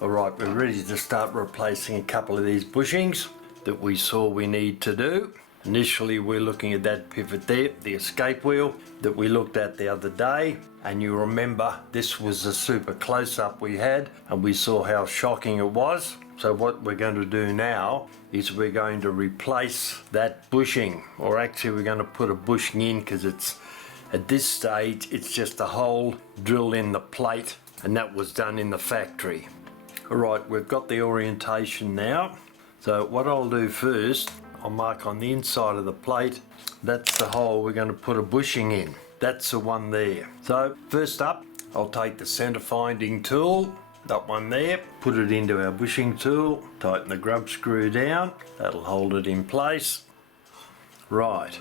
Alright, we're ready to start replacing a couple of these bushings that we saw we need to do. Initially we're looking at that pivot there, the escape wheel that we looked at the other day, and you remember this was a super close-up we had and we saw how shocking it was. So what we're going to do now is we're going to replace that bushing, or actually we're going to put a bushing in because it's at this stage it's just a hole drilled in the plate, and that was done in the factory. Alright, we've got the orientation now. So what I'll do first, I'll mark on the inside of the plate, that's the hole we're going to put a bushing in. That's the one there. So first up, I'll take the center finding tool, that one there, put it into our bushing tool, tighten the grub screw down, that'll hold it in place. Right,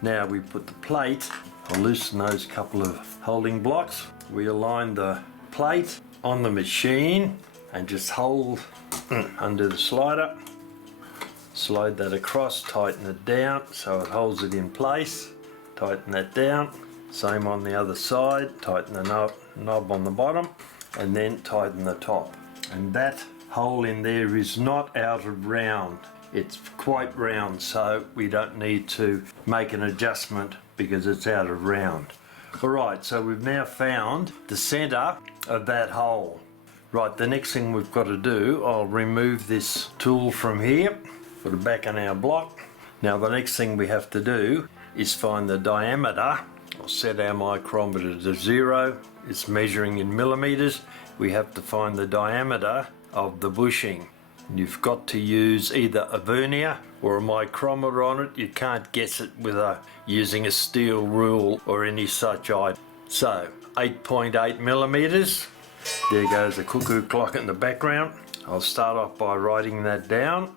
now we put the plate, I'll loosen those couple of holding blocks. We align the plate on the machine and just hold under the slider. Slide that across, tighten it down so it holds it in place. Tighten that down. Same on the other side. Tighten the knob on the bottom and then tighten the top. And that hole in there is not out of round. It's quite round, so we don't need to make an adjustment because it's out of round. Alright, so we've now found the center of that hole. Right, the next thing we've got to do, I'll remove this tool from here, put it back on our block. Now the next thing we have to do is find the diameter. I'll set our micrometer to 0. It's measuring in millimeters. We have to find the diameter of the bushing. You've got to use either a vernier or a micrometer on it. You can't guess it with using a steel rule or any such item. So 8.8 millimeters. There goes the cuckoo clock in the background. I'll start off by writing that down.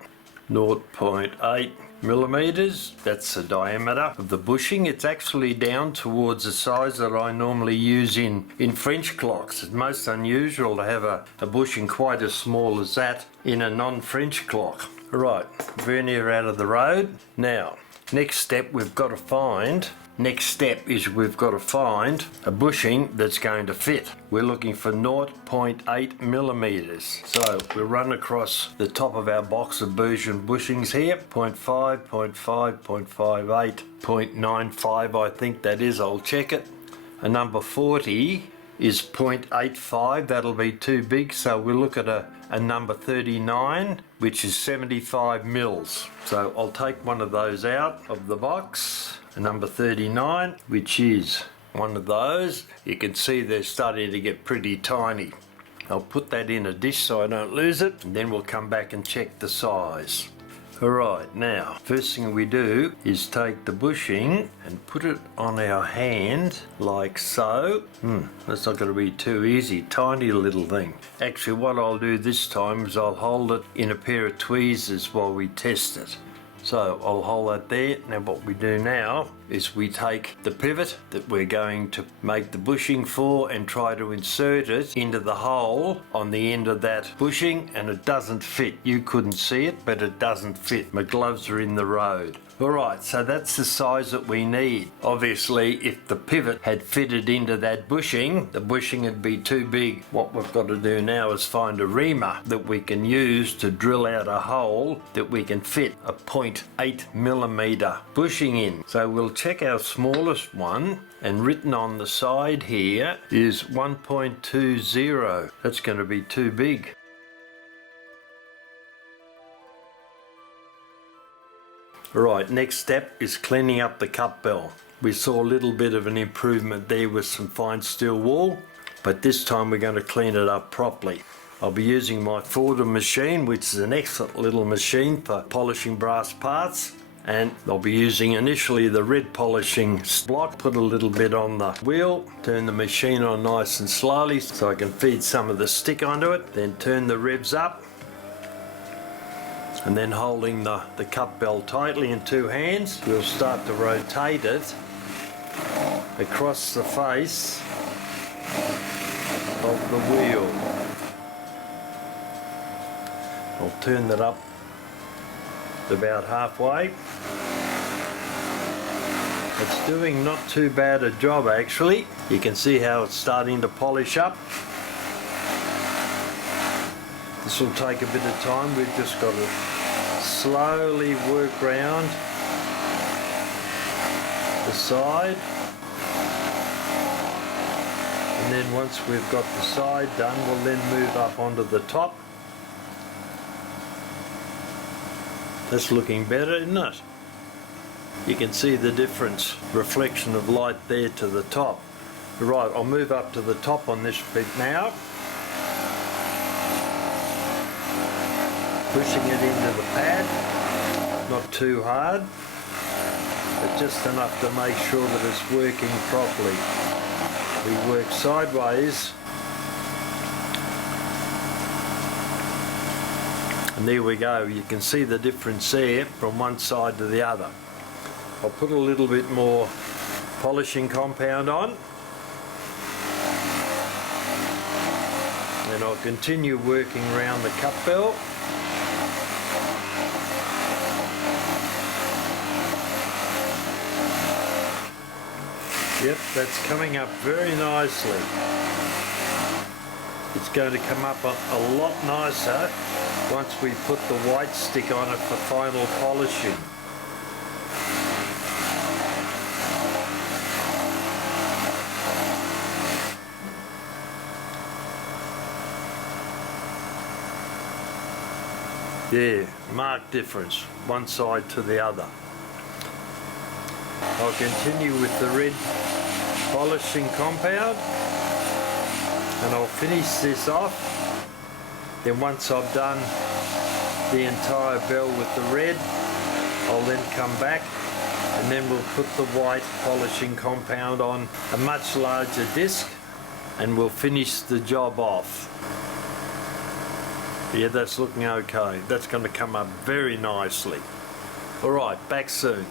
0.8 millimeters, that's the diameter of the bushing. It's actually down towards the size that I normally use in French clocks. It's most unusual to have a bushing quite as small as that in a non-French clock. Right, vernier out of the road. Now, next step we've got to find a bushing that's going to fit. We're looking for 0.8 millimeters. So we'll run across the top of our box of version bushings here. 0.5, 0.5, 0.58, 0.95 I think that is, I'll check it. A number 40 is 0.85, that'll be too big, so we'll look at a number 39, which is 75 mils. So I'll take one of those out of the box. A number 39, which is one of those. You can see they're starting to get pretty tiny. I'll put that in a dish so I don't lose it, and then we'll come back and check the size. Alright, now, first thing we do is take the bushing and put it on our hand like so. That's not going to be too easy, tiny little thing. Actually, what I'll do this time is I'll hold it in a pair of tweezers while we test it. So I'll hold that there. Now what we do now is we take the pivot that we're going to make the bushing for and try to insert it into the hole on the end of that bushing, and it doesn't fit. You couldn't see it, but it doesn't fit. My gloves are in the road. Alright, so that's the size that we need. Obviously, if the pivot had fitted into that bushing, the bushing would be too big. What we've got to do now is find a reamer that we can use to drill out a hole that we can fit a 0.8 millimeter bushing in. So we'll check our smallest one, and written on the side here is 1.20. That's going to be too big. Right, next step is cleaning up the cup bell. We saw a little bit of an improvement there with some fine steel wool, but this time we're going to clean it up properly. I'll be using my Fordham machine, which is an excellent little machine for polishing brass parts, and I'll be using initially the red polishing block. Put a little bit on the wheel, turn the machine on nice and slowly so I can feed some of the stick onto it, then turn the revs up. And then holding the cup bell tightly in two hands, we'll start to rotate it across the face of the wheel. I'll turn that up about halfway. It's doing not too bad a job actually. You can see how it's starting to polish up. This will take a bit of time. We've just got to slowly work round the side, and then once we've got the side done, we'll then move up onto the top. That's looking better, isn't it? You can see the difference, reflection of light there to the top. Right, I'll move up to the top on this bit now. Pushing it into the pad, not too hard, but just enough to make sure that it's working properly. We work sideways, and there we go. You can see the difference there from one side to the other. I'll put a little bit more polishing compound on, and I'll continue working around the cup bell. Yep, that's coming up very nicely. It's going to come up a lot nicer once we put the white stick on it for final polishing. Yeah, marked difference, one side to the other. I'll continue with the red polishing compound, and I'll finish this off. Then once I've done the entire bell with the red, I'll then come back, and then we'll put the white polishing compound on a much larger disc, and we'll finish the job off. Yeah, that's looking okay. That's going to come up very nicely. Alright, back soon.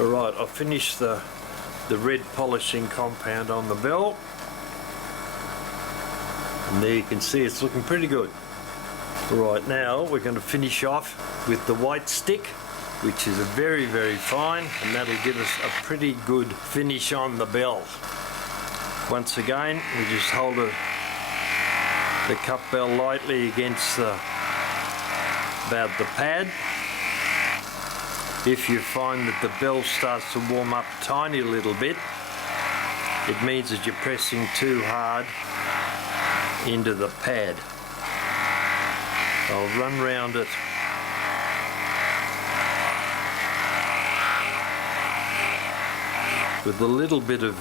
Alright, I've finished the red polishing compound on the bell, and there you can see it's looking pretty good. Alright, now we're going to finish off with the white stick, which is a very, very fine, and that'll give us a pretty good finish on the bell. Once again, we just hold the cup bell lightly against about the pad. If you find that the bell starts to warm up a tiny little bit, it means that you're pressing too hard into the pad. I'll run round it with a little bit of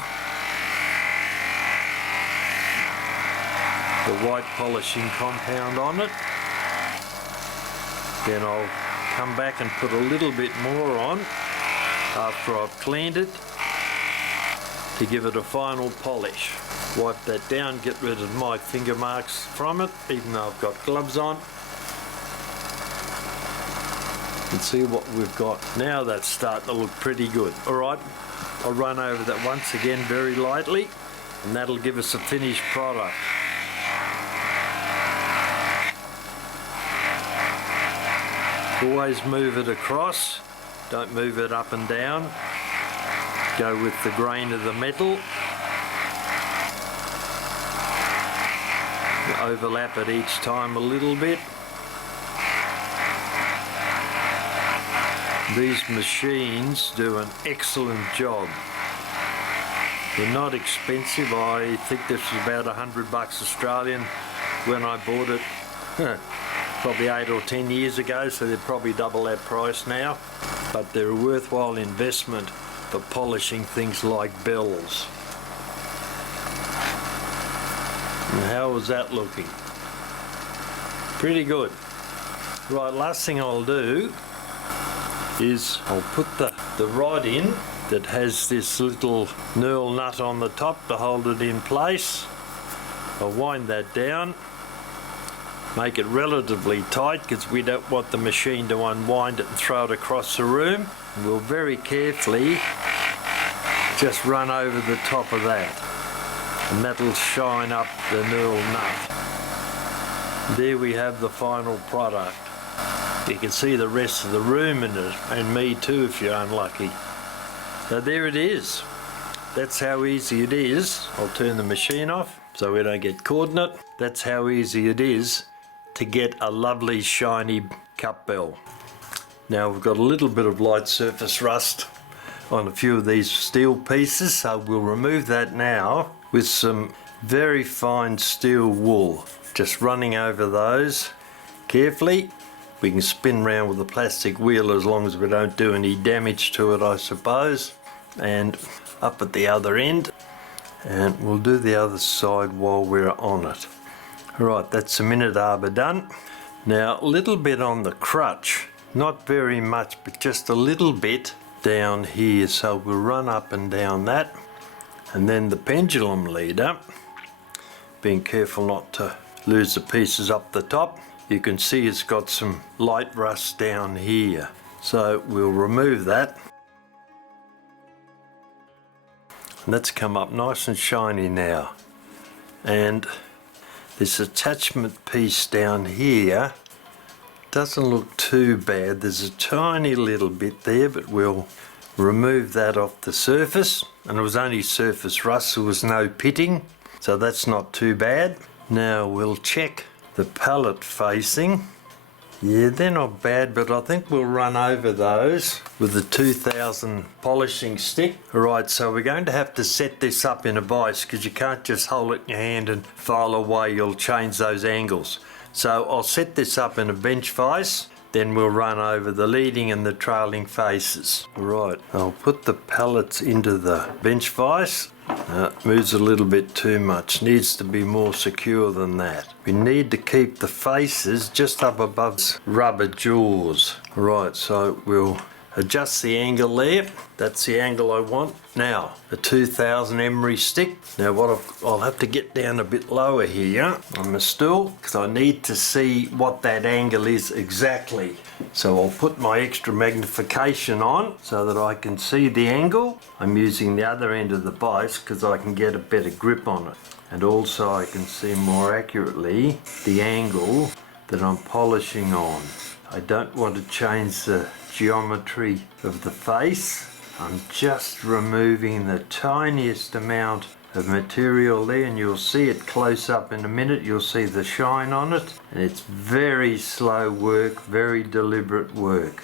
the white polishing compound on it. Then I'll come back and put a little bit more on after I've cleaned it to give it a final polish. Wipe that down, get rid of my finger marks from it, even though I've got gloves on. And see what we've got. Now that's starting to look pretty good. Alright, I'll run over that once again very lightly, and that'll give us a finished product. Always move it across, don't move it up and down. Go with the grain of the metal. Overlap it each time a little bit. These machines do an excellent job. They're not expensive. I think this was about $100 Australian when I bought it. Probably 8 or 10 years ago, so they're probably double that price now. But they're a worthwhile investment for polishing things like bells. And how was that looking? Pretty good. Right, last thing I'll do is I'll put the rod in that has this little knurl nut on the top to hold it in place. I'll wind that down. Make it relatively tight because we don't want the machine to unwind it and throw it across the room. And we'll very carefully just run over the top of that, and that'll shine up the knurl nut. There we have the final product. You can see the rest of the room in it, and me too if you're unlucky. So there it is. That's how easy it is. I'll turn the machine off so we don't get caught in it. That's how easy it is to get a lovely shiny cup bell. Now we've got a little bit of light surface rust on a few of these steel pieces, so we'll remove that now with some very fine steel wool. Just running over those carefully. We can spin round with the plastic wheel as long as we don't do any damage to it, I suppose. And up at the other end, and we'll do the other side while we're on it. Right, that's the minute arbor done. Now a little bit on the crutch, not very much, but just a little bit down here, so we'll run up and down that. And then the pendulum leader, being careful not to lose the pieces up the top. You can see it's got some light rust down here, so we'll remove that. And that's come up nice and shiny now. And this attachment piece down here doesn't look too bad. There's a tiny little bit there, but we'll remove that off the surface. And it was only surface rust, there was no pitting, so that's not too bad. Now we'll check the pallet facing. Yeah, they're not bad, but I think we'll run over those with the 2000 polishing stick. Alright, so we're going to have to set this up in a vise because you can't just hold it in your hand and file away, you'll change those angles. So I'll set this up in a bench vise, then we'll run over the leading and the trailing faces. Right, I'll put the pallets into the bench vise. Moves a little bit too much, needs to be more secure than that. We need to keep the faces just up above rubber jaws. Right, so we'll adjust the angle there. That's the angle I want. Now, a 2000 emery stick. Now I'll have to get down a bit lower here on my stool because I need to see what that angle is exactly. So I'll put my extra magnification on so that I can see the angle. I'm using the other end of the vise because I can get a better grip on it. And also I can see more accurately the angle that I'm polishing on. I don't want to change the geometry of the face. I'm just removing the tiniest amount of material there, and you'll see it close up in a minute. You'll see the shine on it, and it's very slow work, very deliberate work.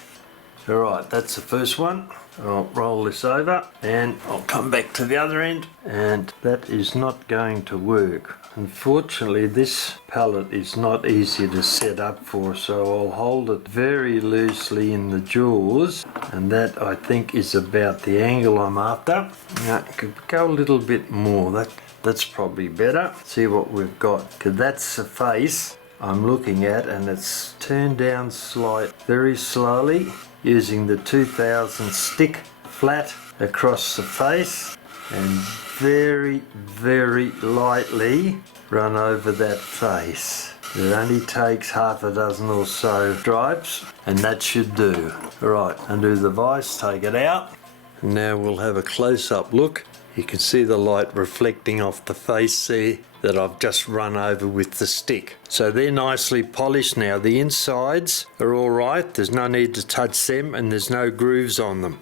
Alright, that's the first one. I'll roll this over and I'll come back to the other end, and that is not going to work. Unfortunately, this pallet is not easy to set up for, so I'll hold it very loosely in the jaws, and that I think is about the angle I'm after. Now, could go a little bit more. That's probably better. See what we've got, because that's the face I'm looking at, and it's turned down very slowly, using the 2000 stick flat across the face, and very, very lightly run over that face. It only takes half a dozen or so stripes, and that should do. Alright, undo the vise, take it out. Now we'll have a close-up look. You can see the light reflecting off the face there that I've just run over with the stick. So they're nicely polished now. The insides are all right. There's no need to touch them, and there's no grooves on them.